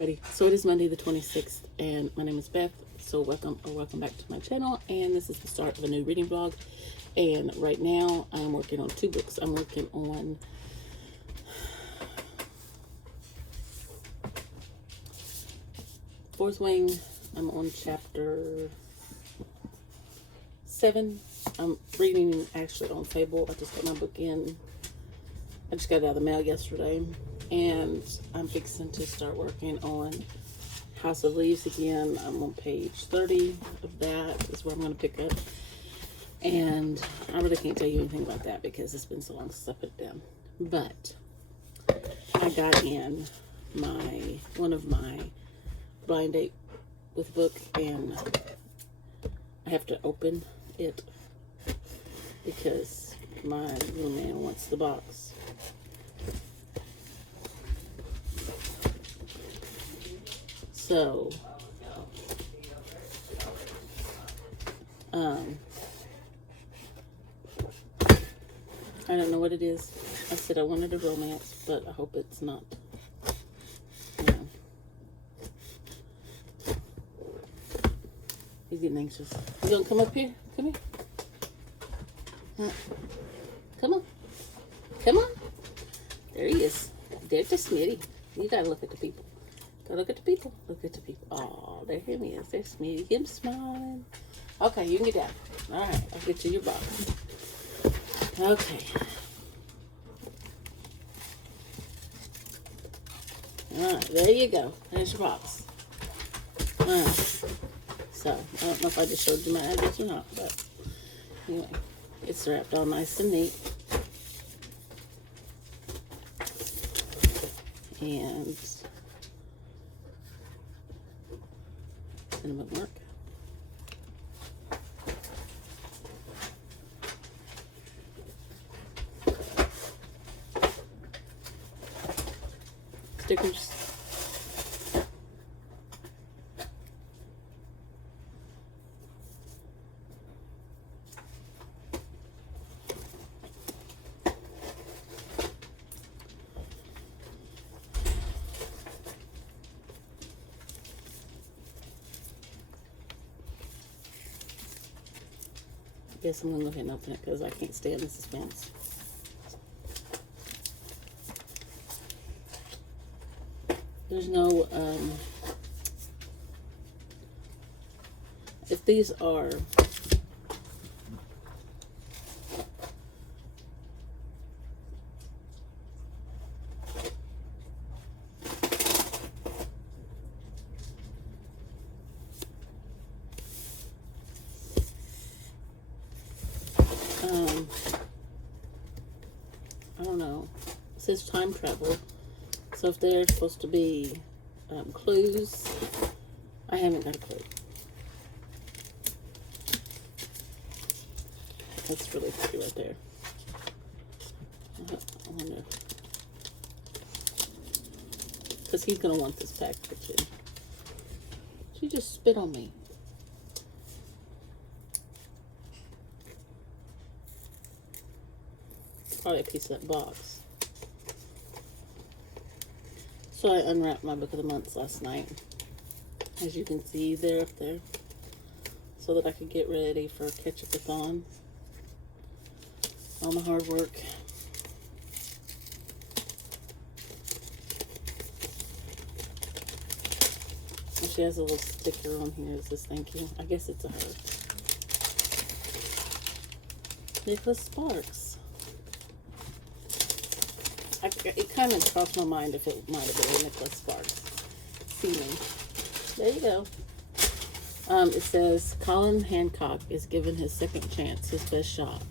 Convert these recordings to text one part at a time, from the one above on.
Ready. So it is Monday the 26th, and my name is Beth. So welcome back to my channel, and this is the start of a new reading vlog. And right now I'm working on two books. I'm working on Fourth Wing. I'm on chapter 7. I'm reading actually on Fable. I just got my book in. I just got it out of the mail yesterday. And I'm fixing to start working on House of Leaves again. I'm on page 30 of that is where I'm going to pick up. And I really can't tell you anything about that because it's been so long since I put it down. But I got in one of my blind date with a book, and I have to open it because my little man wants the box. So, I don't know what it is. I said I wanted a romance, but I hope it's not, you know. He's getting anxious. You gonna come up here? Come here. Huh? Come on. Come on. There he is. There's the Smitty. You gotta look at the people. Look at the people. Look at the people. Oh, there he is. There's Smitty. Him smiling. Okay, you can get down. All right, I'll get you your box. Okay. All right, there you go. There's your box. All right. So, I don't know if I just showed you my address or not, but anyway, it's wrapped all nice and neat. And cinnamon mark. Stickers. I guess I'm going to go ahead and open it because I can't stand the suspense. There's no, if these are, I don't know, it says time travel. So if they're supposed to be clues, I haven't got a clue. That's really pretty right there. I wonder, because he's going to want this package. She just spit on me. Probably a piece of that box. So I unwrapped my book of the month last night, as you can see there up there, so that I could get ready for catch-up-a-thon. All my hard work. And she has a little sticker on here. It says thank you. I guess it's a her. Nicholas Sparks. It kind of crossed my mind if it might have been Nicholas Sparks. Seeming. There you go. It says, Colin Hancock is given his second chance, his best shot.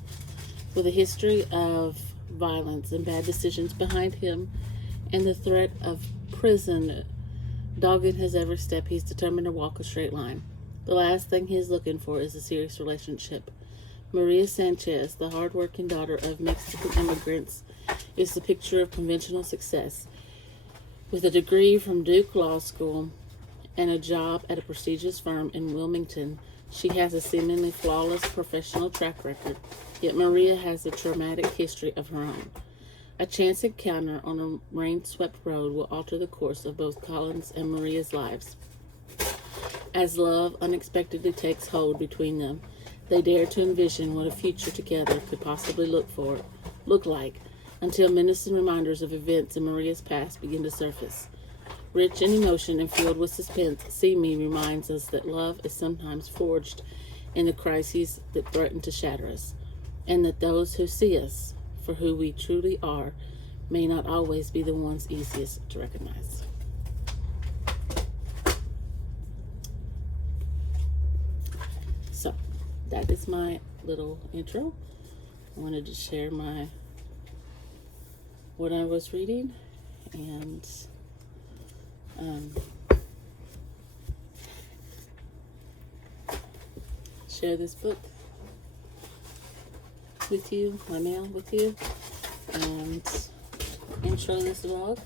With a history of violence and bad decisions behind him and the threat of prison dogging his every step, he's determined to walk a straight line. The last thing he's looking for is a serious relationship. Maria Sanchez, the hard-working daughter of Mexican immigrants, is the picture of conventional success. With a degree from Duke Law School and a job at a prestigious firm in Wilmington, she has a seemingly flawless professional track record, yet Maria has a traumatic history of her own. A chance encounter on a rain-swept road will alter the course of both Colin's and Maria's lives. As love unexpectedly takes hold between them, they dare to envision what a future together could possibly look like, until menacing reminders of events in Maria's past begin to surface. Rich in emotion and filled with suspense, See Me reminds us that love is sometimes forged in the crises that threaten to shatter us, and that those who see us for who we truly are may not always be the ones easiest to recognize. So, that is my little intro. I wanted to share what I was reading and share this book with you, my mail with you, and intro this vlog.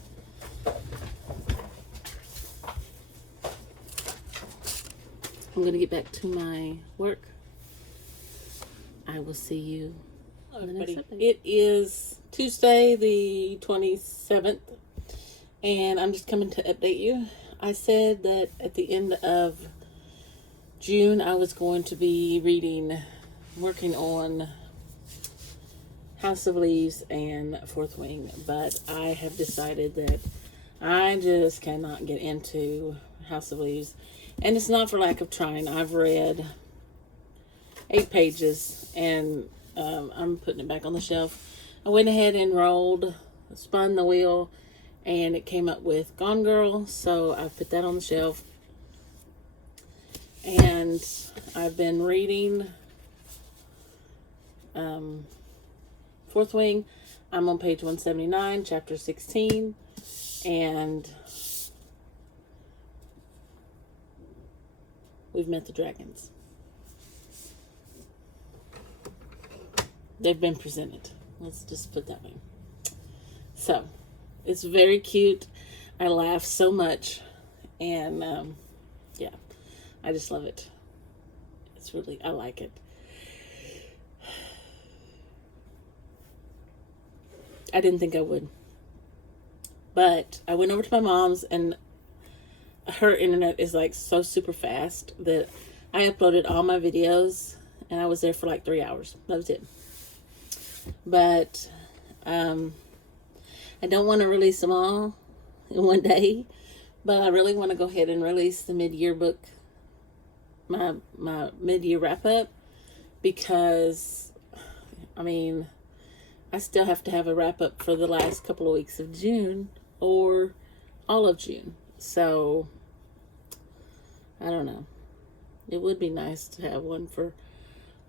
I'm going to get back to my work. I will see you on the next update. It is Tuesday the 27th, and I'm just coming to update you. I said that at the end of June I was going to be working on House of Leaves and Fourth Wing, but I have decided that I just cannot get into House of Leaves, and it's not for lack of trying. I've read 8 pages, and I'm putting it back on the shelf. I went ahead and spun the wheel, and it came up with Gone Girl, so I put that on the shelf. And I've been reading Fourth Wing. I'm on page 179, chapter 16, and we've met the dragons. They've been presented. Let's just put that way. So, it's very cute. I laugh so much, and yeah, I just love it. I like it. I didn't think I would, but I went over to my mom's, and her internet is like so super fast that I uploaded all my videos, and I was there for like 3 hours. That was it. But I don't want to release them all in one day, but I really want to go ahead and release the mid-year book, my mid-year wrap-up, because I still have to have a wrap-up for the last couple of weeks of June or all of June. So I don't know, it would be nice to have one for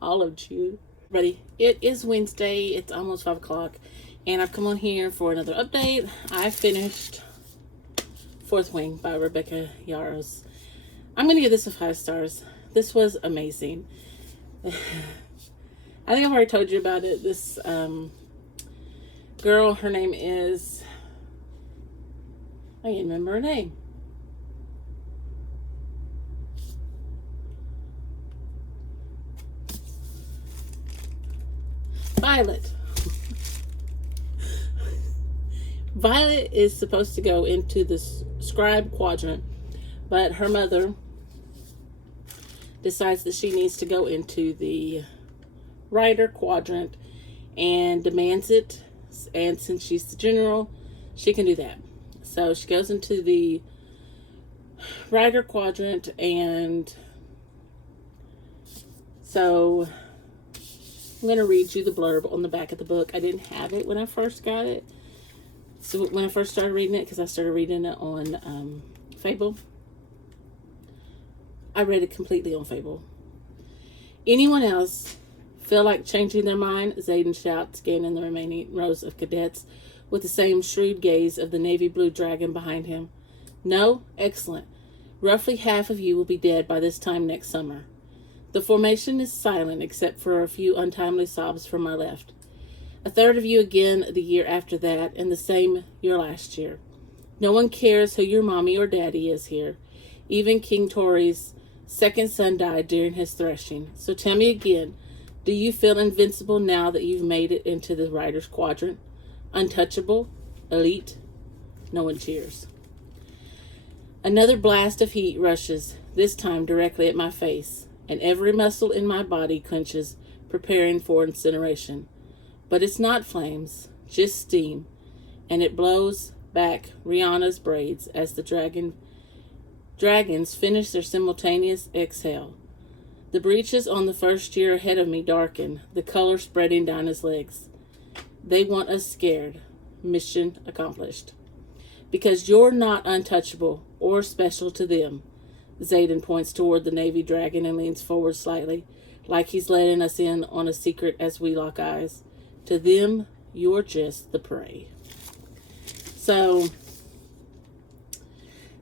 all of June. Buddy, it is Wednesday. It's almost 5 o'clock, and I've come on here for another update. I finished Fourth Wing by Rebecca Yarros. I'm going to give this a 5 stars. This was amazing. I think I've already told you about it. This girl, her name is, I can't remember her name. Violet. Violet is supposed to go into the scribe quadrant, but her mother decides that she needs to go into the writer quadrant and demands it. And since she's the general, she can do that. So she goes into the writer quadrant, and so I'm going to read you the blurb on the back of the book. I didn't have it when I first got it. So when I first started reading it, because I started reading it on Fable. I read it completely on Fable. Anyone else feel like changing their mind? Zayden shouts, scanning the remaining rows of cadets with the same shrewd gaze of the navy blue dragon behind him. No? Excellent. Roughly half of you will be dead by this time next summer. The formation is silent except for a few untimely sobs from my left. A third of you again the year after that, and the same your last year. No one cares who your mommy or daddy is here. Even King Tori's second son died during his threshing. So tell me again, do you feel invincible now that you've made it into the writer's quadrant? Untouchable, elite, no one cheers. Another blast of heat rushes, this time directly at my face, and every muscle in my body clenches, preparing for incineration. But it's not flames, just steam, and it blows back Rihanna's braids as the dragons finish their simultaneous exhale. The breeches on the first year ahead of me darken, the color spreading down his legs. They want us scared. Mission accomplished. Because you're not untouchable or special to them. Zayden points toward the Navy dragon and leans forward slightly, like he's letting us in on a secret as we lock eyes. To them, you're just the prey. So,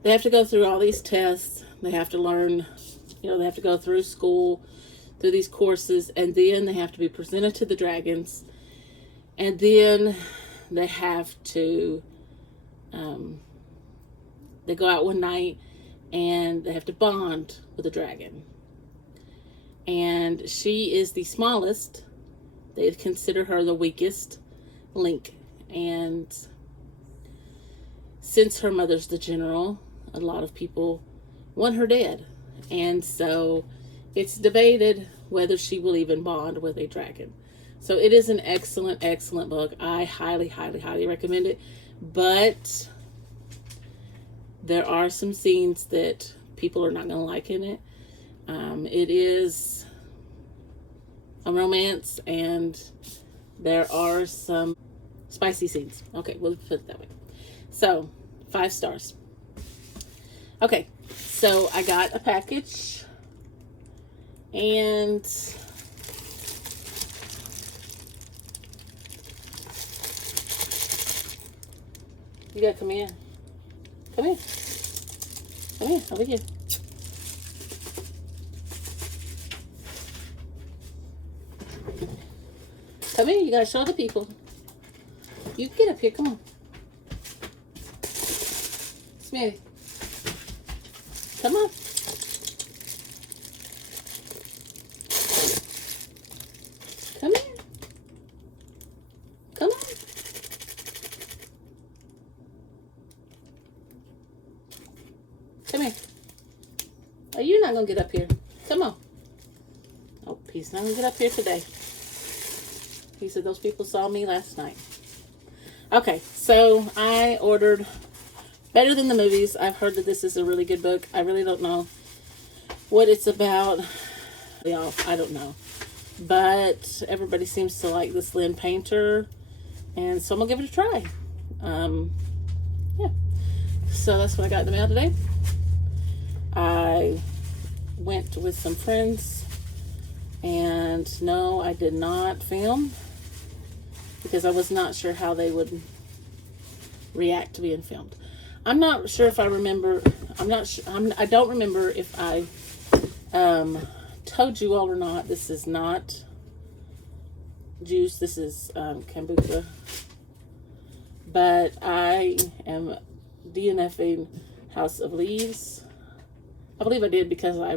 they have to go through all these tests. They have to learn, they have to go through school, through these courses, and then they have to be presented to the dragons. And then they have to, they go out one night and they have to bond with a dragon. And she is the smallest. They consider her the weakest link. And since her mother's the general, a lot of people want her dead. And so it's debated whether she will even bond with a dragon. So it is an excellent, excellent book. I highly, highly, highly recommend it. But there are some scenes that people are not going to like in it. It is a romance, and there are some spicy scenes. Okay, we'll put it that way. So, 5 stars. Okay, so I got a package, and you gotta come here. Come here. Come here, over here. Come here, you gotta show the people. You get up here, come on. Smitty. Come on. Come here. Come on. Come here. Oh, you're not gonna get up here. Come on. Oh, he's not gonna get up here today. He said those people saw me last night. Okay, so I ordered Better Than the Movies. I've heard that this is a really good book. I really don't know what it's about. Y'all, I don't know. But everybody seems to like this Lynn Painter. And so I'm going to give it a try. Yeah. So that's what I got in the mail today. I went with some friends. And no, I did not film. Because I was not sure how they would react to being filmed. I'm not sure if I remember. I don't remember if I told you all or not. This is not juice. This is kombucha. But I am DNFing House of Leaves. I believe I did because I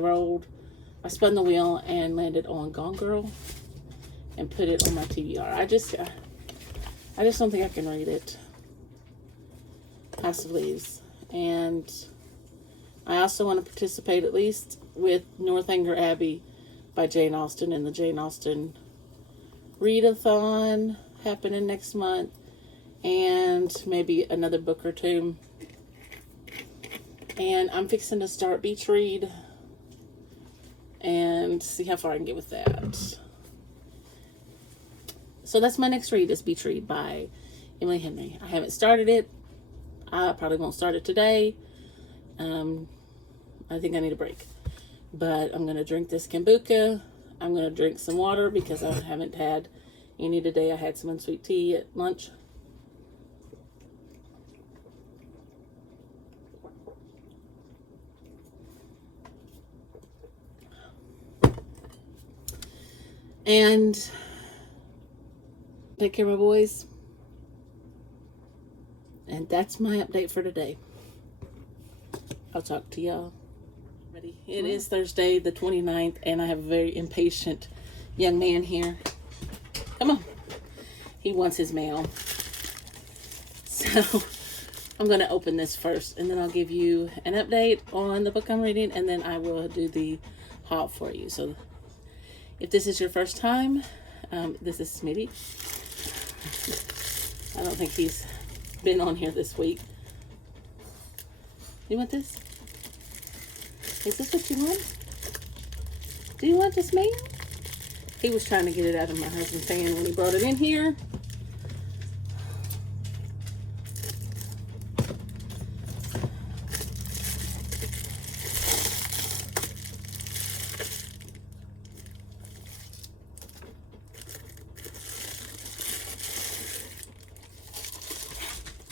spun the wheel and landed on Gone Girl and put it on my TBR. I just don't think I can read it. House of Leaves. And I also want to participate at least with Northanger Abbey by Jane Austen and the Jane Austen Readathon happening next month. And maybe another book or two. And I'm fixing to start Beach Read and see how far I can get with that. So that's my next read, is Beach Read by Emily Henry. I haven't started it. I probably won't start it today. I think I need a break. But I'm going to drink this kombucha. I'm going to drink some water because I haven't had any today. I had some unsweet tea at lunch. And take care of my boys. And that's my update for today. I'll talk to y'all. Ready? It is Thursday the 29th, and I have a very impatient young man here. Come on. He wants his mail. So I'm going to open this first, and then I'll give you an update on the book I'm reading, and then I will do the haul for you. So if this is your first time, this is Smitty. I don't think he's been on here this week. You want this? Is this what you want? Do you want this, man? He was trying to get it out of my husband's hand when he brought it in here.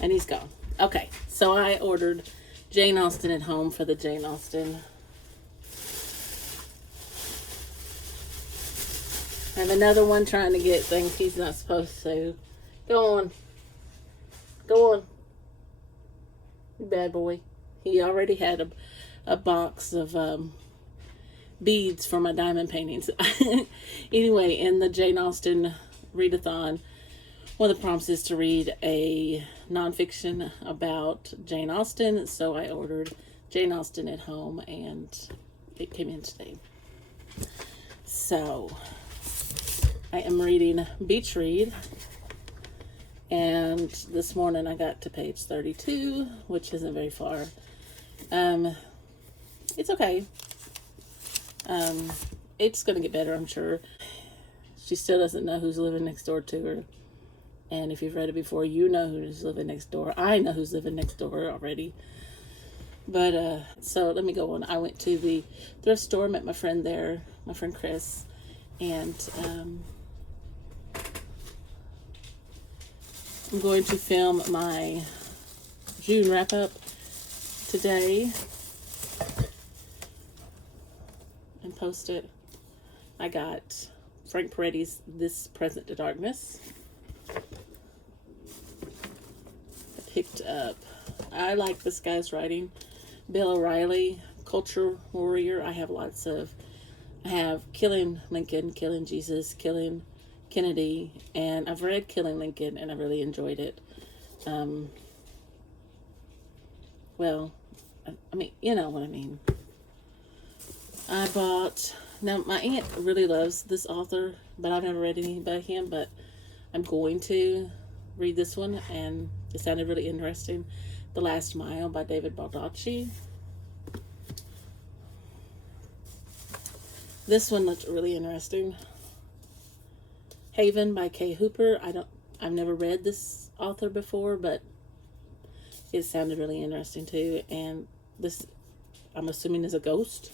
And he's gone. Okay, so I ordered Jane Austen at home for the Jane Austen. I have another one trying to get things he's not supposed to. Go on. Go on. You bad boy. He already had a box of beads for my diamond paintings. Anyway, in the Jane Austen Readathon, one of the prompts is to read a nonfiction about Jane Austen, so I ordered Jane Austen at home, and it came in today. So I am reading Beach Read, and this morning I got to page 32, which isn't very far. It's okay. It's going to get better, I'm sure. She still doesn't know who's living next door to her. And if you've read it before, you know who's living next door. I know who's living next door already. But, so let me go on. I went to the thrift store, met my friend there, my friend Chris. And I'm going to film my June wrap-up today and post it. I got Frank Peretti's This Present to Darkness. Picked up, I like this guy's writing, Bill O'Reilly, Culture Warrior. I have Killing Lincoln, Killing Jesus, Killing Kennedy, and I've read Killing Lincoln and I really enjoyed it. Well, I mean, you know what I mean. I bought, now my aunt really loves this author, but I've never read anything by him, but I'm going to read this one, and it sounded really interesting. The Last Mile by David Baldacci. This one looked really interesting. Haven by Kay Hooper. I've never read this author before, but it sounded really interesting too. And this, I'm assuming, is a ghost.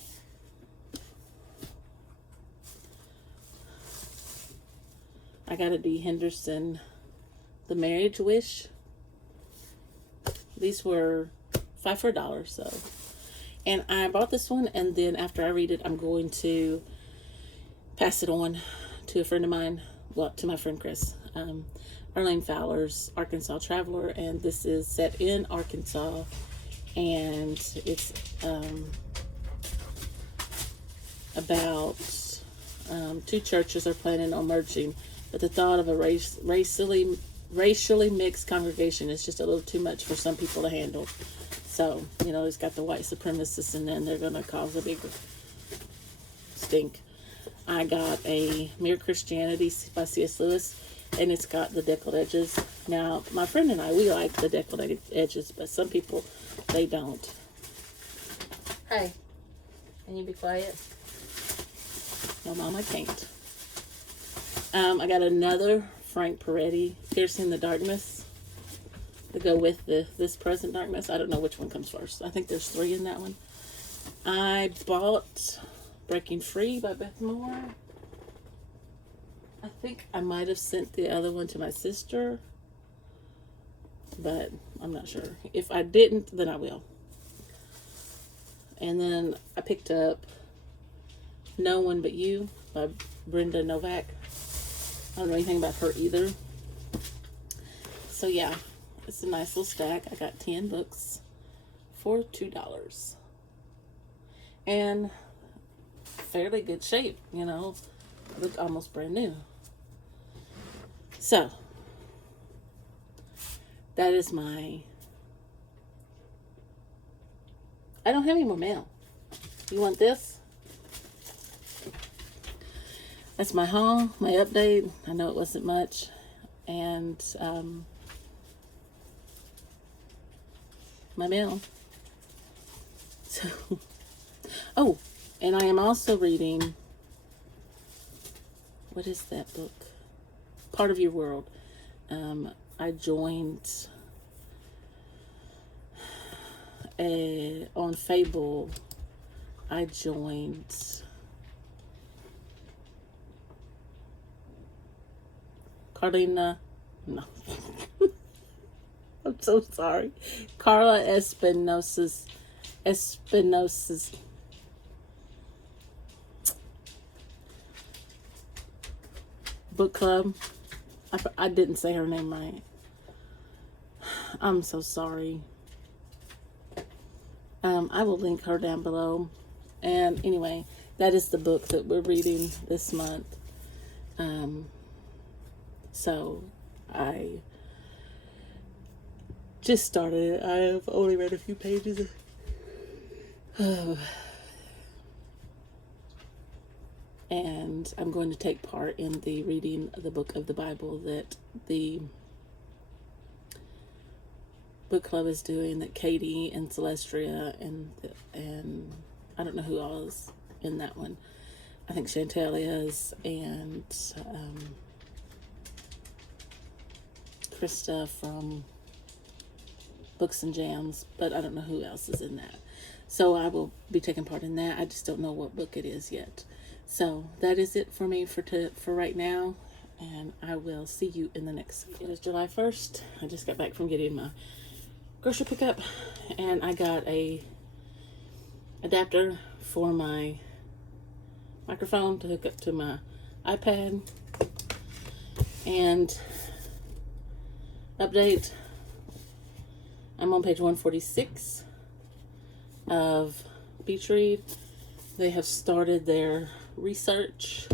I got a D. Henderson, The Marriage Wish. These were $5 for $1, so. And I bought this one, and then after I read it, I'm going to pass it on to a friend of mine, well, to my friend Chris. Arlene Fowler's Arkansas Traveler, and this is set in Arkansas, and it's about two churches are planning on merging, but the thought of a racially mixed congregation is just a little too much for some people to handle. So, you know, it's got the white supremacists, and then they're going to cause a big stink. I got a Mere Christianity by C.S. Lewis, and it's got the deckled edges. Now, my friend and I, we like the deckled edges, but some people, they don't. Hey, can you be quiet? No, Mom, I can't. I got another Frank Peretti, Piercing the Darkness, to go with This Present Darkness. I don't know which one comes first. I think there's 3 in that one. I bought Breaking Free by Beth Moore. I think I might have sent the other one to my sister, but I'm not sure. If I didn't, then I will. And then I picked up No One But You by Brenda Novak. I don't know anything about her either. So yeah, it's a nice little stack. I got 10 books for $2. And fairly good shape, you know. Look almost brand new. So that is my... I don't have any more mail. You want this? That's my haul, my update. I know it wasn't much. And my mail. So, oh, and I am also reading, what is that book? Part of Your World. I joined on Fable. I joined Carlina. No. I'm so sorry. Carla Espinosa's book club. I didn't say her name right. I'm so sorry. I will link her down below. And anyway, that is the book that we're reading this month. So I just started it. I have only read a few pages. And I'm going to take part in the reading of the book of the Bible that the book club is doing, that Katie and Celestria and I don't know who all is in that one. I think Chantel is, and Krista from Books and Jams, but I don't know who else is in that. So I will be taking part in that. I just don't know what book it is yet. So that is it for me for right now, and I will see you in the next. It is July 1st. I just got back from getting my grocery pickup, and I got a adapter for my microphone to hook up to my iPad. And update, I'm on page 146 of Beach Read. They have started their research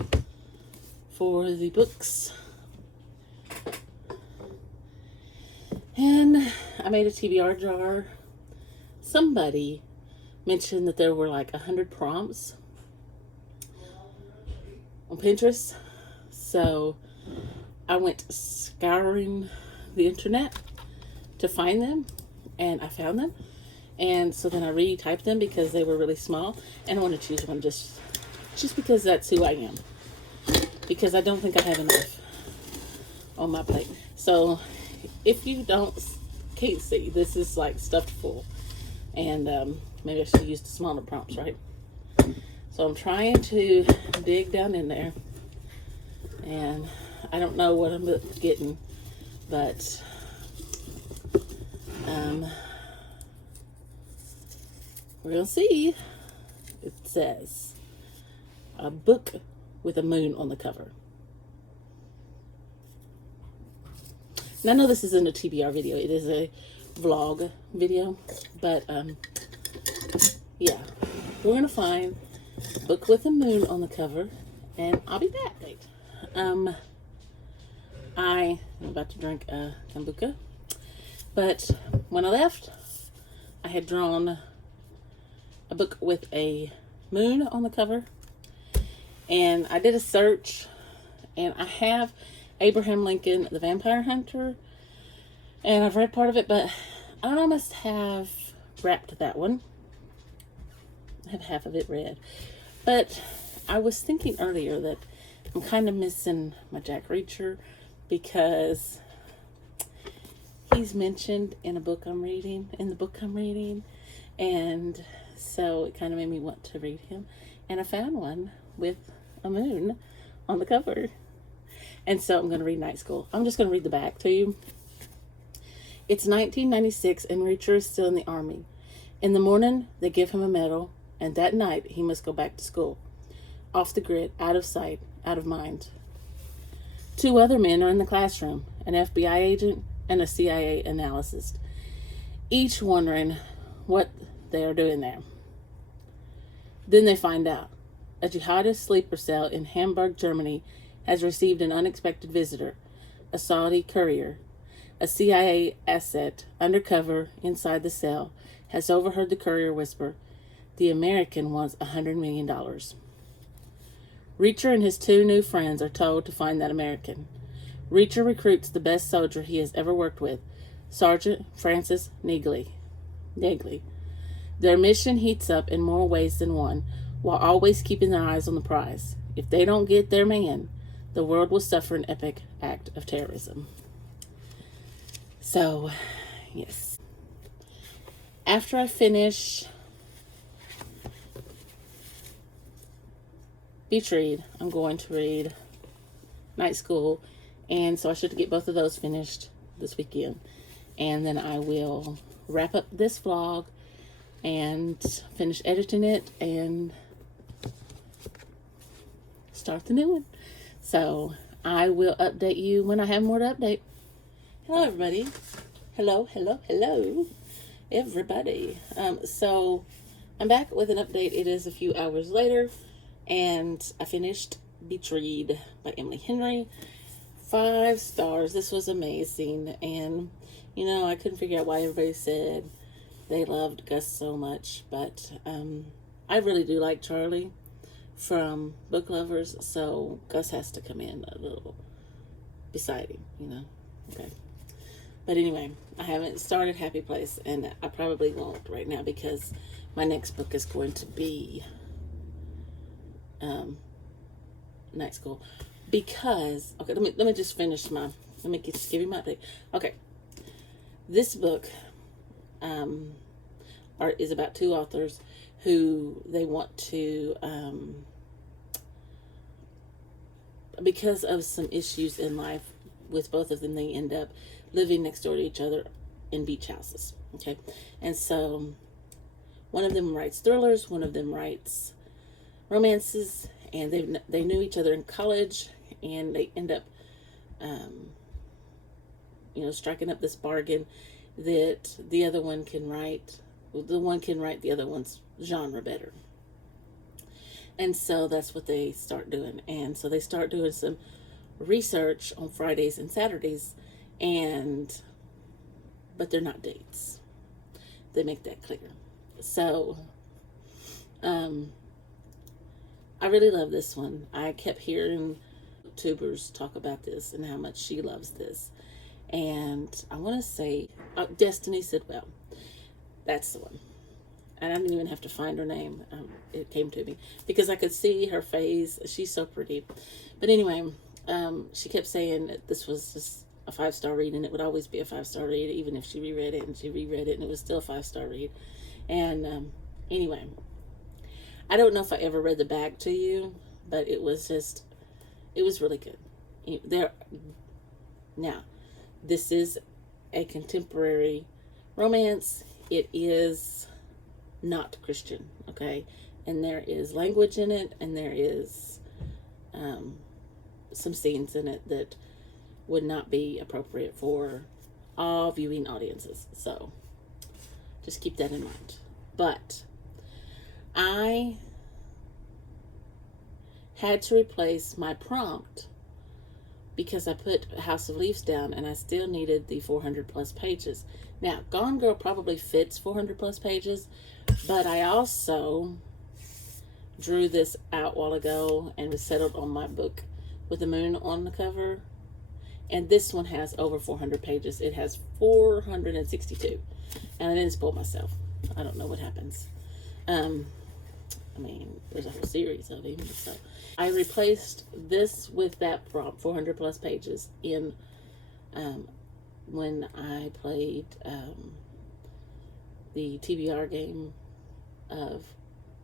for the books, and I made a TBR jar. Somebody mentioned that there were like 100 prompts on Pinterest, so I went scouring the internet to find them, and I found them. And so then I retyped them because they were really small, and I want to choose one just because that's who I am, because I don't think I have enough on my plate. So if you can't see, this is like stuffed full, and maybe I should have used the smaller prompts, right? So I'm trying to dig down in there, and I don't know what I'm getting, but we're gonna see. It says a book with a moon on the cover. Now, I know this isn't a TBR video, it is a vlog video, but yeah, we're gonna find a book with a moon on the cover, and I'll be back. I am about to drink a kombucha, but when I left, I had drawn a book with a moon on the cover, and I did a search, and I have Abraham Lincoln, The Vampire Hunter, and I've read part of it, but I don't know, I must have wrapped that one. I have half of it read, but I was thinking earlier that I'm kind of missing my Jack Reacher, because he's mentioned in the book I'm reading, and so it kind of made me want to read him, and I found one with a moon on the cover, and so I'm going to read Night School. I'm just going to read the back to you. It's 1996, and Reacher is still in the army. In the morning, they give him a medal, and that night he must go back to school. Off the grid, out of sight, out of mind. 2 other men are in the classroom, an FBI agent and a CIA analyst, each wondering what they are doing there. Then they find out. A jihadist sleeper cell in Hamburg, Germany, has received an unexpected visitor, a Saudi courier. A CIA asset, undercover inside the cell, has overheard the courier whisper, "The American wants $100 million." Reacher and his two new friends are told to find that American. Reacher recruits the best soldier he has ever worked with, Sergeant Francis Negley. Their mission heats up in more ways than one, while always keeping their eyes on the prize. If they don't get their man, the world will suffer an epic act of terrorism. So, yes. After I finish Beach Read, I'm going to read Night School, and so I should get both of those finished this weekend. And then I will wrap up this vlog and finish editing it and start the new one. So I will update you when I have more to update. Hello, everybody. Hello, everybody. So I'm back with an update. It is a few hours later, and I finished Beach Read by Emily Henry. 5 stars. This was amazing. And, you know, I couldn't figure out why everybody said they loved Gus so much, but I really do like Charlie from Book Lovers, so Gus has to come in a little beside him, you know. Okay. But anyway, I haven't started Happy Place, and I probably won't right now because my next book is going to be Night School. Because, okay, let me just finish just give you my update. Okay. This book is about 2 authors who they want to, because of some issues in life with both of them, they end up living next door to each other in beach houses. Okay. And so one of them writes thrillers, one of them writes romances, and they knew each other in college, and they end up, striking up this bargain that the other one can write, the other one's genre better. And so that's what they start doing. And so they start doing some research on Fridays and Saturdays, but they're not dates. They make that clear. So, I really love this one. I kept hearing YouTubers talk about this and how much she loves this. And I want to say, Destiny said, well, that's the one. And I didn't even have to find her name. It came to me because I could see her face. She's so pretty. But anyway, she kept saying that this was just a 5-star read, and it would always be a 5-star read, even if she reread it, and she reread it, and it was still a 5-star read. And anyway, I don't know if I ever read the back to you, but it was really good. Now, this is a contemporary romance. It is not Christian, okay? And there is language in it, and there is some scenes in it that would not be appropriate for all viewing audiences. So just keep that in mind. But I had to replace my prompt because I put House of Leaves down and I still needed the 400 plus pages. Now, Gone Girl probably fits 400 plus pages, but I also drew this out a while ago and was settled on my book with the moon on the cover. And this one has over 400 pages. It has 462. And I didn't spoil myself. I don't know what happens. There's a whole series of them. So I replaced this with that prompt, 400 plus pages, in when I played the TBR game of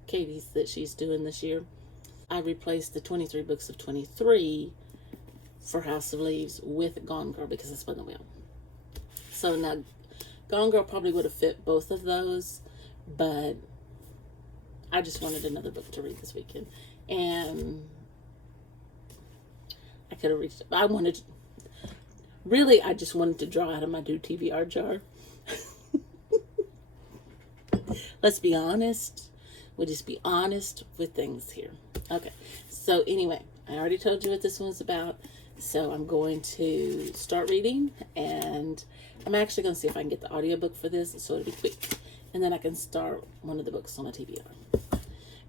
Katie's that she's doing this year. I replaced the 23 books of 23 for House of Leaves with Gone Girl because I spun the wheel. So now, Gone Girl probably would have fit both of those, but I just wanted another book to read this weekend. And I could have reached, I just wanted to draw out of my new TBR jar. Let's be honest. We'll just be honest with things here. Okay. So anyway, I already told you what this one's about. So I'm going to start reading, and I'm actually going to see if I can get the audiobook for this so it'll be quick. And then I can start one of the books on the TBR.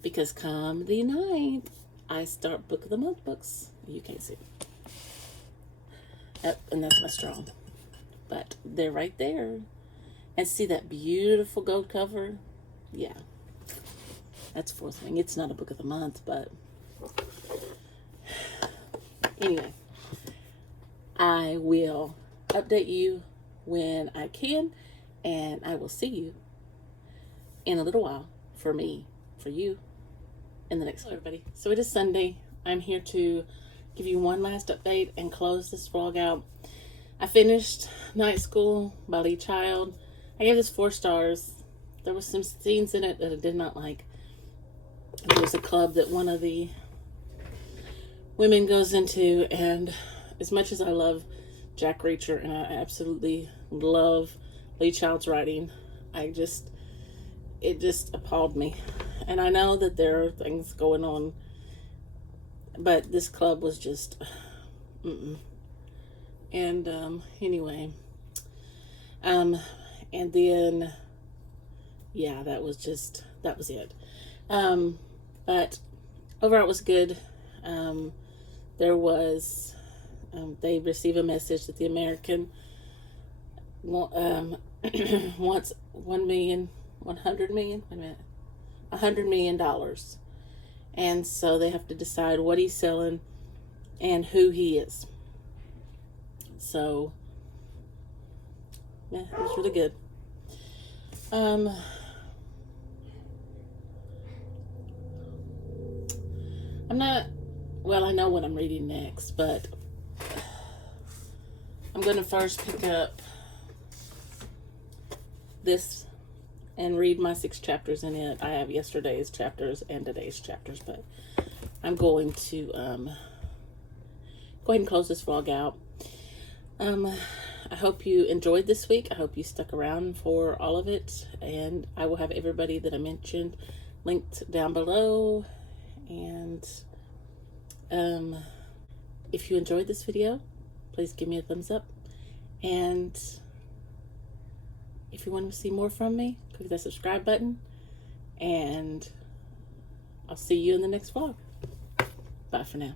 Because come the 9th, I start Book of the Month books. You can't see it. Yep, and that's my strong. But they're right there. And see that beautiful gold cover? Yeah. That's fourth thing. It's not a Book of the Month, but anyway. I will update you when I can, and I will see you in a little while for me, for you, in the next. Hello, everybody. So it is Sunday. I'm here to give you one last update and close this vlog out. I finished Night School by Lee Child. I gave this 4 stars. There was some scenes in it that I did not like. There was a club that one of the women goes into, and as much as I love Jack Reacher and I absolutely love Lee Child's writing, it just appalled me. And I know that there are things going on, but this club was just and anyway, and then yeah, that was it. But overall it was good. There was they receive a message that the American wants $100 million, $100 million, and so they have to decide what he's selling and who he is. So yeah, it was really good. I know what I'm reading next, but I'm going to first pick up this and read my 6 chapters in it. I have yesterday's chapters and today's chapters, but I'm going to go ahead and close this vlog out. I hope you enjoyed this week. I hope you stuck around for all of it, and I will have everybody that I mentioned linked down below. And if you enjoyed this video, please give me a thumbs up, and if you want to see more from me, click that subscribe button, and I'll see you in the next vlog. Bye for now.